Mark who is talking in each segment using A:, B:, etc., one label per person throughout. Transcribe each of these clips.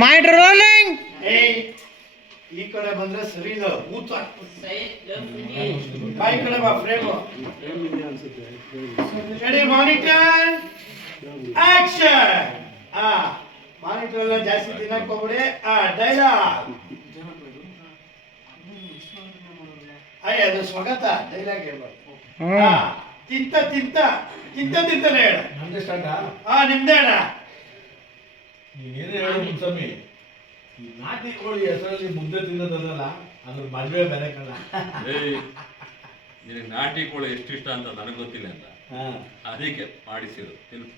A: Mind rolling
B: ಈ ಕಡೆ ಬಂದ್ರೆ ಸರಿ ಇಲ್ಲ ಊತ. ಬಾಯಿ ಕಡೆ ಬಾ ಫ್ರೇಮ್ ರೆಡಿ ಮಾನಿಟರ್ ಆಕ್ಷನ್ ಎಲ್ಲ ಜಾಸ್ತಿ ತಿನ್ನಕ್ ಹೋಗ್ಬಿಡಿ ಆ ಡೈಲಾಗ್ ಅಯ್ಯ ಅದು ಸ್ವಗತ ಡೈಲಾಗ್ ಹೇಳ್ಬಾರ್ದು ಆ, ತಿಂತ ತಿಂತ ತಿಂತ ತಿಂತಲೇ ಹೇಳ.
C: ನಮ್ದೇ ಸ್ಟಾರ್ಟಾ?
B: ಆ ನಿಮ್ದೇ ಅಣ್ಣ.
C: ನೀನೇನು ಹೇಳು ಮುನ್ಸ್ವಾಮಿ? ಈ ನಾಟಿ ಕೋಳಿ ಹೆಸರಲ್ಲಿ ಮುದ್ದೆ ತಿನ್ನೋದಲ್ಲ ಅದ್ರ ಮದ್ವೆ ಬೇರೆ ಕಣ.
D: ನಿನಗೆ ನಾಟಿ ಕೋಳಿ ಎಷ್ಟು ಇಷ್ಟ ಅಂತ ನನಗೆ ಗೊತ್ತಿಲ್ಲ ಅಂತ.
C: ಹಾ.
D: ಅದಕ್ಕೆ ಮಾಡಿಸಿರು ತಿನ್ನು.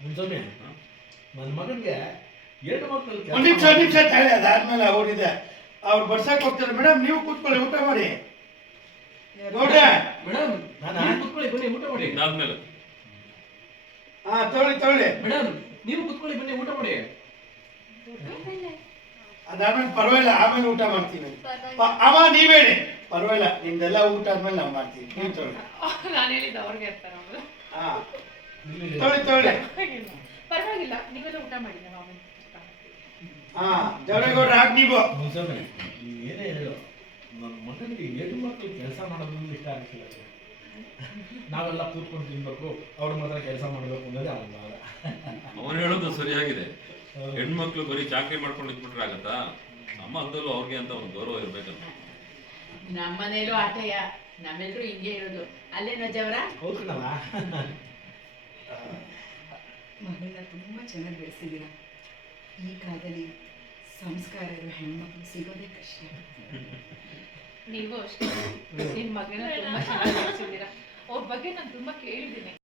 C: ಮುನ್ಸ್ವಾಮಿ ನನ್ನ ಮಗನಿಗೆ
B: ಒಂದ್ ನಿಮಿಷ ಒಂದ್ ನಿಮಿಷ ತಳಿ ಅದಾದ್ಮೇಲೆ ಅವ್ರಿದೆ ಅವ್ರು ಬರ್ಸಕ್ ಹೋಗ್ತಾರೆ. ಮೇಡಮ್ ನೀವು ಕೂತ್ಕೊಳ್ಳಿ ಊಟ ಮಾಡಿ. ಗೌಡ್ರೆ
E: ಮೇಡಮ್
C: ನಾನು
E: ಕೂತ್ಕೊಳ್ಳಿ ಬನ್ನಿ ಊಟ ಮಾಡಿ.
D: ಆದ್ಮೇಲೆ
B: ಹಾ ತೊಗೊಳ್ಳಿ ತೊಗೊಳ್ಳಿ.
E: ಮೇಡಮ್ ನೀವು ಕುತ್ಕೊಳ್ಳಿ ಬನ್ನಿ ಊಟ ಮಾಡಿ.
B: ಅದಾದ್ಮೇಲೆ ಪರವಾಗಿಲ್ಲ ಆಮೇಲೆ ಊಟ ಮಾಡ್ತೀನಿ. ಪ- ಅಮ್ಮ ನೀವೇಳಿ ಪರವಾಗಿಲ್ಲ ನಿಮ್ದೆಲ್ಲ ಊಟ ಆದ್ಮೇಲೆ ನಾವು ಮಾಡ್ತೀವಿ. ನೀವು ತೊಗೊಳ್ಳಿ.
F: ನಾನು ಹೇಳಿದ್ದು ಅವ್ರಿಗೆ ಇರ್ತಾರೆ ಅವರು
B: ಹಾ ತೊಗೊಳ್ಳಿ ತೊಗೊಳ್ಳಿ.
F: ಪರವಾಗಿಲ್ಲ. ನೀವೆಲ್ಲ ಊಟ ಮಾಡಿ ನಾವು.
B: ಹಾ ಜವರೇಗೌಡ್ರ ಹಾಕ್ ನೀವು.
C: ಮುನ್ಸ್ವಾಮಿ ನೀನ್ ಏನೇ ಹೇಳು ನನ್ನ ಮಗನಿಗೆ ಹೆಣ್ಣು ಮಕ್ಕಳು ಕೆಲಸ ಮಾಡೋದು ಇಷ್ಟ ಆಗಿಲ್ಲ ನಾವೆಲ್ಲ ಕೂತ್ಕೊಂಡು ತಿನ್ಬೇಕು ಅವ್ರ ಮಾತ್ರ ಕೆಲಸ ಮಾಡಬೇಕು ಅನ್ನೋದೇ ಅಲ್ಲ
D: ಅವನು ಹೇಳೋದು ಸರಿಯಾಗಿದೆ ಹೆಣ್ಮಕ್ಳು ಬರೀ ಚಾಕ್ರಿ ಮಾಡ್ಕೊಂಡು ಇಟ್ಬಿಟ್ರೆ ಆಗತ್ತಾ? ನಮ್ಮ ಹಂತಲ್ಲೂ ಅವ್ರಿಗೆ ಅಂತ ಒಂದು ಗೌರವ ಇರ್ಬೇಕಂತ
G: ನಮ್ಮನೇಲೂ ಆಟಯ್ಯ ನಮ್ಮೆಲ್ಲರೂ ಹಿಂಗೆ ಇರೋದು. ಅಲ್ಲೇನೋ ಜವರ
C: ಹೌದು ಮಗನ
H: ತುಂಬಾ ತುಂಬ ಚೆನ್ನಾಗಿ ಬೆಳೆಸಿದ್ದೀರ ಈ ಕಾಲದಲ್ಲಿ ಸಂಸ್ಕಾರ ಇರೋ ಹೆಣ್ಮಕ್ಳು ಸಿಗೋದೇ ಕಷ್ಟ.
F: ನೀವು ಅಷ್ಟೇ. ನಿಮ್ಮ ಮಗನ ತುಂಬಾ ಚೆನ್ನಾಗಿ ಅವ್ರ ಬಗ್ಗೆ ನಾನು ತುಂಬಾ ಕೇಳಿದ್ದೀನಿ.